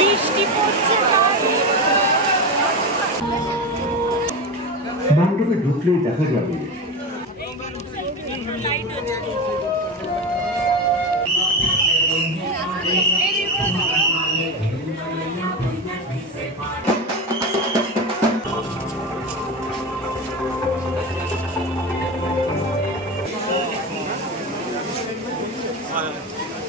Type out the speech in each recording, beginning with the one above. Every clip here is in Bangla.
বৃষ্টি পড়ছে মণ্ডপে ঢুকলেই দেখা যাবে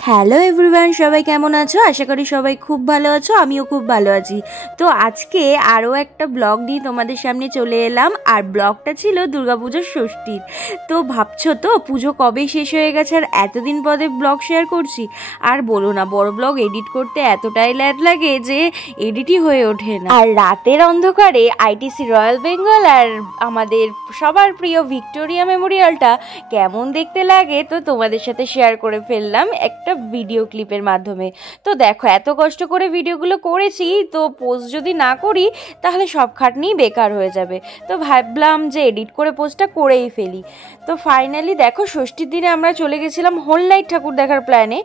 হ্যালো এভরিওয়ান, সবাই কেমন আছো? আশা করি সবাই খুব ভালো আছো, আমিও খুব ভালো আছি। তো আজকে আরও একটা ব্লগ নিয়ে তোমাদের সামনে চলে এলাম, আর ব্লগটা ছিল দুর্গাপুজোর ষষ্ঠীর। তো ভাবছো তো পুজো কবে শেষ হয়ে গেছে আর এতদিন পরে ব্লগ শেয়ার করছি। আর বলো না, বড় ব্লগ এডিট করতে এতটাই ল্যাদ লাগে যে এডিটই হয়ে ওঠে না। আর রাতের অন্ধকারে আইটিসি রয়্যাল বেঙ্গল আর আমাদের সবার প্রিয় ভিক্টোরিয়া মেমোরিয়ালটা কেমন দেখতে লাগে তো তোমাদের সাথে শেয়ার করে ফেললাম একটা ভিডিও ক্লিপের মাধ্যমে। তো দেখো, এত কষ্ট করে ভিডিওগুলো করেছি, তো পোস্ট যদি না করি তাহলে সব খাটনি বেকার হয়ে যাবে। তো ভাবলাম যে এডিট করে পোস্টটা করেই ফেলি। তো ফাইনালি দেখো, ষষ্ঠীর দিনে আমরা চলে গেছিলাম হোল নাইট ঠাকুর দেখার প্ল্যানে,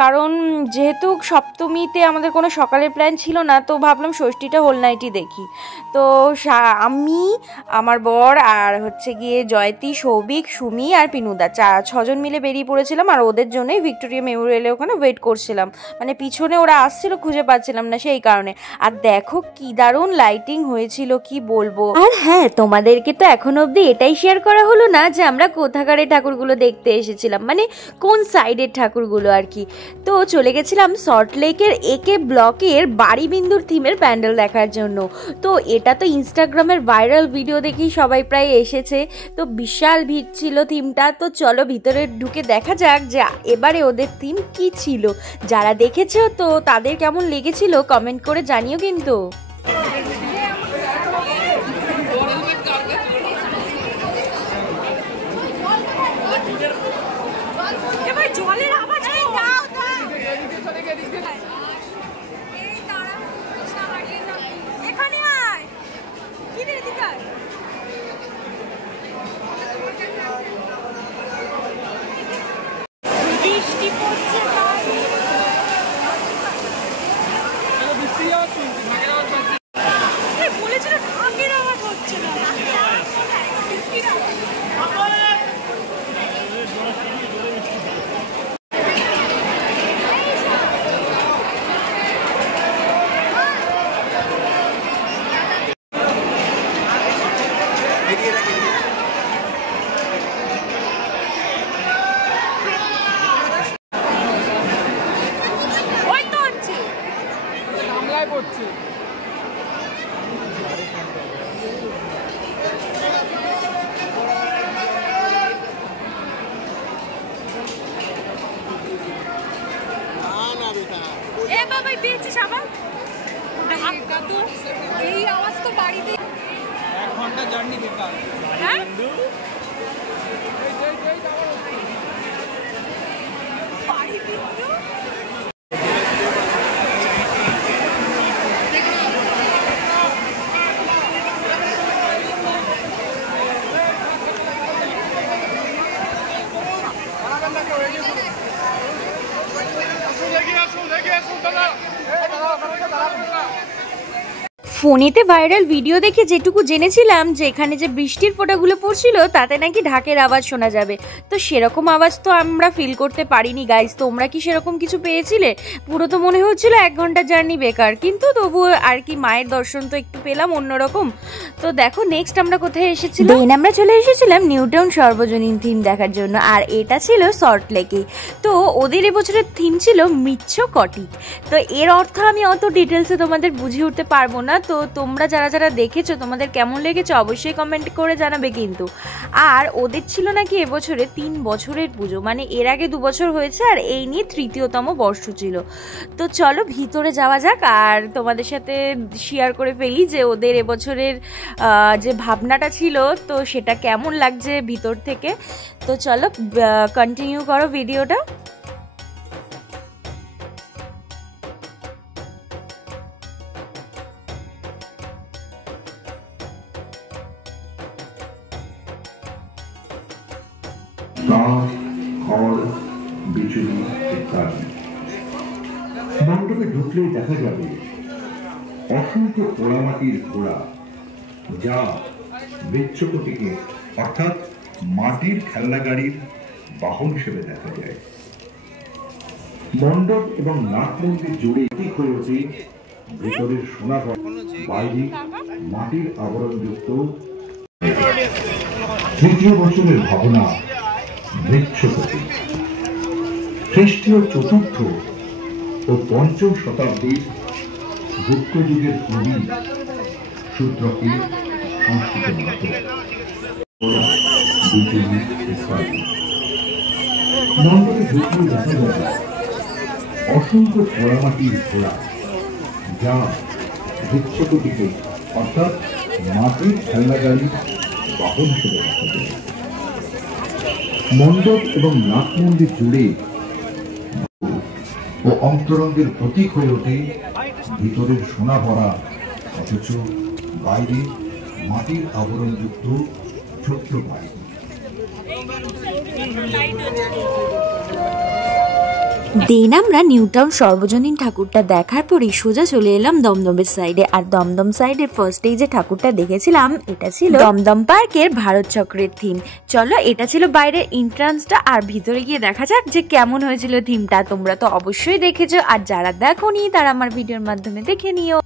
কারণ যেহেতু সপ্তমীতে আমাদের কোনো সকালের প্ল্যান ছিল না, তো ভাবলাম ষষ্ঠীটা হোল নাইটই দেখি। তো আমি, আমার বর আর হচ্ছে গিয়ে জয়তী, সৌভিক, সুমি আর পিনুদা, 6জন মিলে বেরিয়ে পড়েছিলাম। আর ওদের জন্যই ভিক্টোরিয়া মেমোরিয়ালে ওখানে ওয়েট করছিলাম, মানে পিছনে ওরা আসছিল, খুঁজে পাচ্ছিলাম না সেই কারণে। আর দেখো কি দারুণ লাইটিং হয়েছিল, কি বলবো। আর হ্যাঁ, তোমাদেরকে তো এখন অবধি এটাই শেয়ার করা হলো না যে আমরা কোথাকার ঠাকুরগুলো দেখতে এসেছিলাম, মানে কোন সাইডের ঠাকুরগুলো আর কি। তো চলে গেছিলাম সল্টলেকের একে ব্লকের বাড়িবিন্দুর থিমের প্যান্ডেল দেখার জন্য। তো এটা তো ইনস্টাগ্রামের ভাইরাল ভিডিও দেখেই সবাই প্রায় এসেছে। তো বিশাল ভিড় ছিল থিমটা। তো চলো ভিতরে ঢুকে দেখা যাক যে এবারে ওদের থিম কি ছিল। যারা দেখেছো তো তাদের কেমন লেগেছিল কমেন্ট করে জানিও কিন্তু। বৃষ্টি পড়ছে বলেছিল, ঢাকের আওয়াজ হচ্ছে না। এই আওয়াজ তো বাড়িতে 1 ঘন্টা জার্নি বেকার। হ্যাঁ, ফোনেতে ভাইরাল ভিডিও দেখে যেটুকু জেনেছিলাম যে এখানে যে বৃষ্টির ফোঁটাগুলো পড়ছিল তাতে নাকি ঢাকের আওয়াজ শোনা যাবে। তো সেরকম আওয়াজ তো আমরা ফিল করতে পারিনি গাইস। তোমরা কি সেরকম কিছু পেয়েছিলে? পুরো তো মনে হচ্ছিল 1 ঘন্টা জার্নি বেকার, কিন্তু তবুও আর কি মায়ের দর্শন তো একটু পেলাম অন্যরকম। তো দেখো নেক্সট আমরা কোথায় এসেছিলাম, আমরা চলে এসেছিলাম নিউটাউন সর্বজনীন থিম দেখার জন্য, আর এটা ছিল সল্টলেকে। তো ওদের এবছরের থিম ছিল মৃচ্ছ কটি। তো এর অর্থ আমি অত ডিটেলসে তোমাদের বুঝিয়ে উঠতে পারবো না। তো তোমরা যারা যারা দেখেছো তোমাদের কেমন লেগেছে অবশ্যই কমেন্ট করে জানাবে কিন্তু। আর ওদের ছিল নাকি এবছরে 3 বছরের পুজো, মানে এর আগে 2 বছর হয়েছে আর এই নিয়ে 3য়তম বর্ষ ছিল। তো চলো ভিতরে যাওয়া যাক আর তোমাদের সাথে শেয়ার করে ফেলি যে ওদের এবছরের যে ভাবনাটা ছিল তো সেটা কেমন লাগছে ভিতর থেকে। তো চলো কন্টিনিউ করো ভিডিওটা। বিজুলি ইত্যাদি মণ্ডপে ঢুকলেই দেখা যাবে অসংখ্য পোড়ামাটির ঘোড়া, যা বৃক্ষপতিকে অর্থাৎ মাটির খেলনা গাড়ির বাহন হিসেবে দেখা যায়। মণ্ডপ এবং নাট মন্দির জুড়ে ঠিক হয়ে ওঠে ভেতরের সোনাঘর, বাইরে মাটির আবরণযুক্ত। তৃতীয় বছরের ভাবনা বৃক্ষপতি খ্রিস্টীয় চতুর্থ ও পঞ্চম শতাব্দীর গুপ্ত যুগের কবি শূদ্রকে সংস্কৃত মণ্ডপে ঢুকলে দেখা যাবে অসংখ্য পোড়ামাটির ঘোড়া, যা বৃক্ষপতিকে অর্থাৎ মাটির খেলনা গাড়ির বাহন হিসেবে দেখা যায়। মণ্ডপ এবং নাট মন্দির জুড়ে ও অন্তরঙ্গের প্রতীক হয়ে ওঠে ভিতরের সোনা ভরা অথচ বাইরে মাটির আবরণযুক্ত ছোট্ট বাড়ি। দেন আমরা নিউ টাউন সর্বজনীন ঠাকুরটা দেখার পরই সোজা চলে এলাম দমদমের সাইডে। আর দমদম সাইডে ফার্স্টেই যে ঠাকুরটা দেখেছিলাম এটা ছিল দমদম পার্কের ভারত চক্রের থিম। চলো, এটা ছিল বাইরের এন্ট্রান্সটা, আর ভিতরে গিয়ে দেখা যাক যে কেমন হয়েছিল থিমটা। তোমরা তো অবশ্যই দেখেছো, আর যারা দেখোনি তারা আমার ভিডিওর মাধ্যমে দেখে নিও।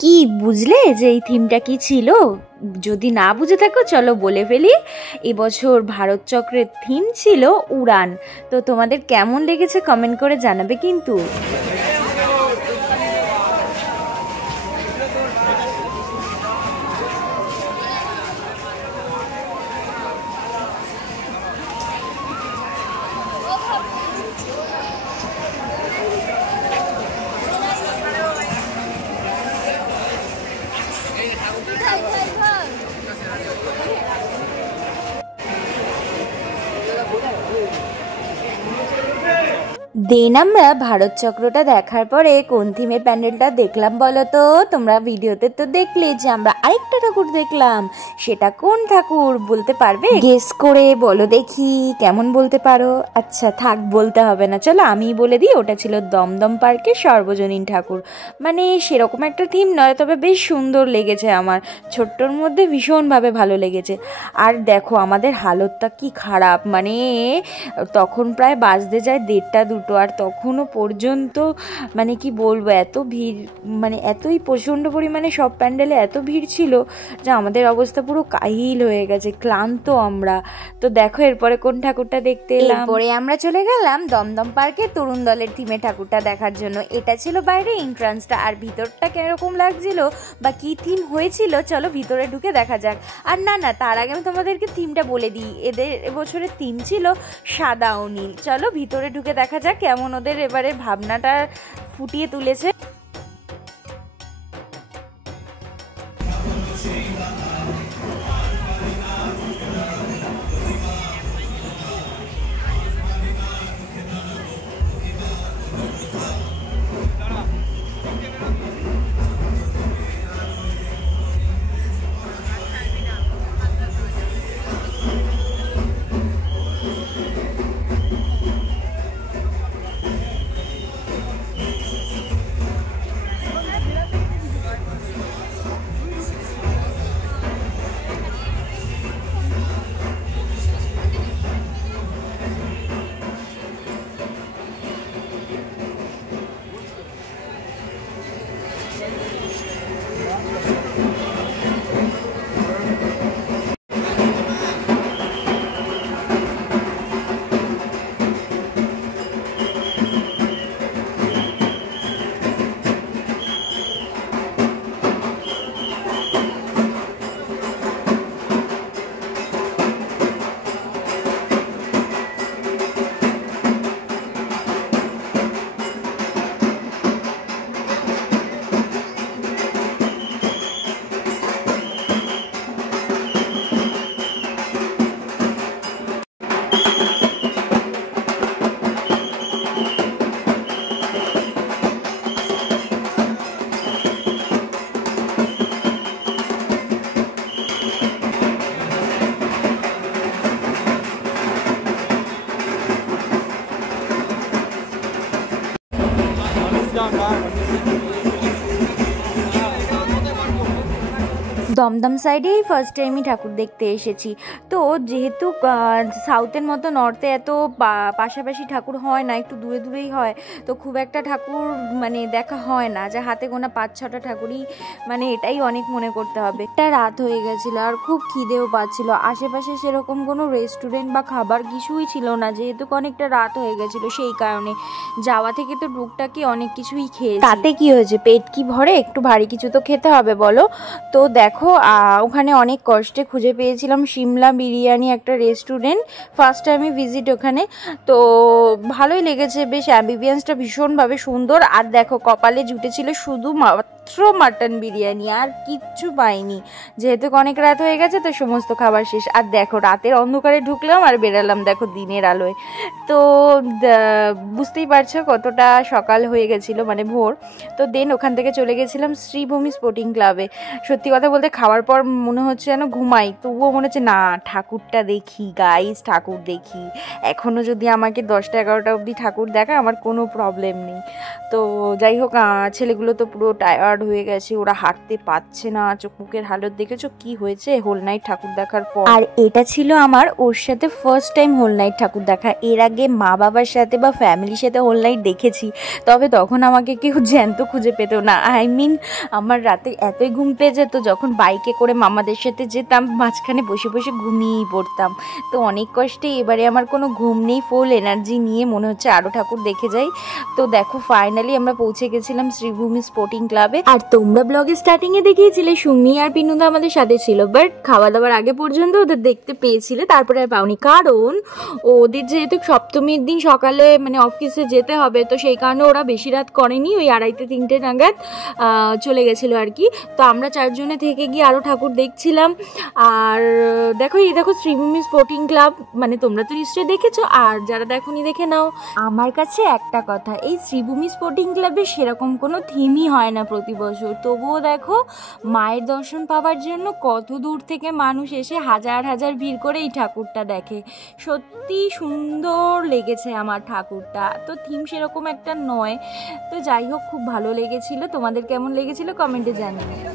কি বুঝলে যে এই থিমটা কি ছিল? যদি না বুঝে থাকো চলো বলে ফেলি। এবছর ভারত চক্রের থিম ছিল উড়ান। তো তোমাদের কেমন লেগেছে কমেন্ট করে জানাবে কিন্তু। দেন আমরা ভারত চক্রটা দেখার পরে কোন থিমের প্যান্ডেলটা দেখলাম বলো তো? তোমরা ভিডিওতে তো দেখলে যে আমরা আরেকটা ঠাকুর দেখলাম। সেটা কোন ঠাকুর বলতে পারবে? গেস করে বলো দেখি, কেমন বলতে পারো? আচ্ছা থাক, বলতে হবে না, চলো আমি বলে দিই। ওটা ছিল দমদম পার্কের সর্বজনীন ঠাকুর। মানে সেরকম একটা থিম নয়, তবে বেশ সুন্দর লেগেছে আমার, ছোট্টর মধ্যে ভীষণভাবে ভালো লেগেছে। আর দেখো আমাদের হালতটা কি খারাপ, মানে তখন প্রায় বাজতে যায় 1:30-2, আর তখনও পর্যন্ত মানে কি বলবো, এত ভিড়, মানে এতই প্রচণ্ড পরিমাণে সব প্যান্ডেলে এত ভিড় ছিল যে আমাদের অবস্থা পুরো কাহিল হয়ে গেছে, ক্লান্ত আমরা। তো দেখো এরপরে কোন ঠাকুরটা দেখতে এলাম। এরপরে আমরা চলে গেলাম দমদম পার্কে তরুণ দলের থিমে ঠাকুরটা দেখার জন্য। এটা ছিল বাইরে এন্ট্রান্সটা, আর ভিতরটা কিরকম লাগছিল বা কি থিম হয়েছিল চলো ভিতরে ঢুকে দেখা যাক। আর না তার আগে আমি তোমাদেরকে থিমটা বলে দিই। এদের এবছরের থিম ছিল সাদা ও নীল। চলো ভিতরে ঢুকে দেখা যাক কেমন ওদের এবারে ভাবনাটা ফুটিয়ে তুলেছে। দমদম সাইডেই ফার্স্ট টাইমই ঠাকুর দেখতে এসেছি। তো যেহেতু সাউথের মতো নর্থে এত পাশাপাশি ঠাকুর হয় না, একটু দূরে দূরেই হয়, তো খুব একটা ঠাকুর মানে দেখা হয় না, যা হাতে গোনা 5-6টা ঠাকুরই, মানে এটাই অনেক মনে করতে হবে। একটা রাত হয়ে গেছিলো আর খুব খিদেও পাচ্ছিল। আশেপাশে সেরকম কোনো রেস্টুরেন্ট বা খাবার কিছুই ছিল না, যেহেতু অনেকটা রাত হয়ে গেছিলো, সেই কারণে যাওয়া থেকে তো টুকটাকি অনেক কিছুই খেয়ে, তাতে কি হয়েছে, পেট কি ভরে, একটু ভারী কিছু তো খেতে হবে বলো। তো দেখো ওখানে অনেক কষ্টে খুঁজে পেয়েছিলাম সিমলা বিরিয়ানি একটা রেস্টুরেন্ট, ফার্স্ট টাইমে ভিজিট ওখানে। তো ভালোই লেগেছে, বেশ অ্যাম্বিয়েন্সটা ভীষণভাবে সুন্দর। আর দেখো কপালে জুটেছিল শুধু মাটন বিরিয়ানি, আর কিচ্ছু পাইনি, যেহেতু অনেক রাত হয়ে গেছে তো সমস্ত খাবার শেষ। আর দেখো রাতের অন্ধকারে ঢুকলাম আর বেরালাম দেখো দিনের আলোয়। তো বুঝতেই পারছো কতটা সকাল হয়ে গেছিলো, মানে ভোর। তো দেন ওখান থেকে চলে গেছিলাম শ্রীভূমি স্পোর্টিং ক্লাবে। সত্যি কথা বলতে খাওয়ার পর মনে হচ্ছে যেন ঘুমাই, তবুও মনে হচ্ছে না ঠাকুরটা দেখি, গাইস ঠাকুর দেখি। এখনও যদি আমাকে 10টা-11টা অবধি ঠাকুর দেখায় আমার কোনো প্রবলেম নেই। তো যাই হোক, ছেলেগুলো তো পুরো টায়ার্ড হয়ে গেছে, ওরা হাঁটতে পারছে না, চোখ মুখের হালত দেখেছো কি হয়েছে হোল নাইট ঠাকুর দেখার পর। আর এটা ছিল আমার ওর সাথে ফার্স্ট টাইম হোল নাইট ঠাকুর দেখা। এর আগে মা বাবার সাথে বা ফ্যামিলির সাথে হোল নাইট দেখেছি, তবে তখন আমাকে কেউ জ্যান্ত খুঁজে পেত না। আমার রাতে এতই ঘুম পেয়ে যেত, যখন বাইকে করে মামাদের সাথে যেতাম মাঝখানে বসে বসে ঘুমিয়েই পড়তাম। তো অনেক কষ্টে এবারে আমার কোনো ঘুম নেই, ফুল এনার্জি নিয়ে মনে হচ্ছে আরও ঠাকুর দেখে যাই। তো দেখো ফাইনালি আমরা পৌঁছে গেছিলাম শ্রীভূমি স্পোর্টিং ক্লাবে। আর তোমরা ব্লগে স্টার্টিং এ দেখিয়েছিলে সুমি আর পিনুদা আমাদের সাথে ছিল, বাট খাওয়া দাওয়ার আগে পর্যন্ত ওদের দেখতে পেয়েছিলে, তারপরে আর পাওনি, কারণ ওদের যেহেতু সপ্তমীর দিন সকালে মানে অফিসে যেতে হবে, তো সেই কারণে ওরা বেশি রাত করেনি, ওই 2:30-3টে নাগাদ চলে গেছিলো আর কি। তো আমরা 4 জনে থেকে গিয়ে আরও ঠাকুর দেখছিলাম। আর দেখো এই দেখো শ্রীভূমি স্পোর্টিং ক্লাব, মানে তোমরা তো নিশ্চয়ই দেখেছো, আর যারা দেখোনি দেখে নাও। আমার কাছে একটা কথা, এই শ্রীভূমি স্পোর্টিং ক্লাবে সেরকম কোনো থিমই হয় না প্রতি বছর, তবুও দেখো মায়ের দর্শন পাওয়ার জন্য কত দূর থেকে মানুষ এসে হাজার হাজার ভিড় করে এই ঠাকুরটা দেখে। সত্যি সুন্দর লেগেছে আমার ঠাকুরটা, তো থিম সেরকম একটা নয়। তো যাই হোক খুব ভালো লেগেছিল। তোমাদের কেমন লেগেছিল কমেন্টে জানিও।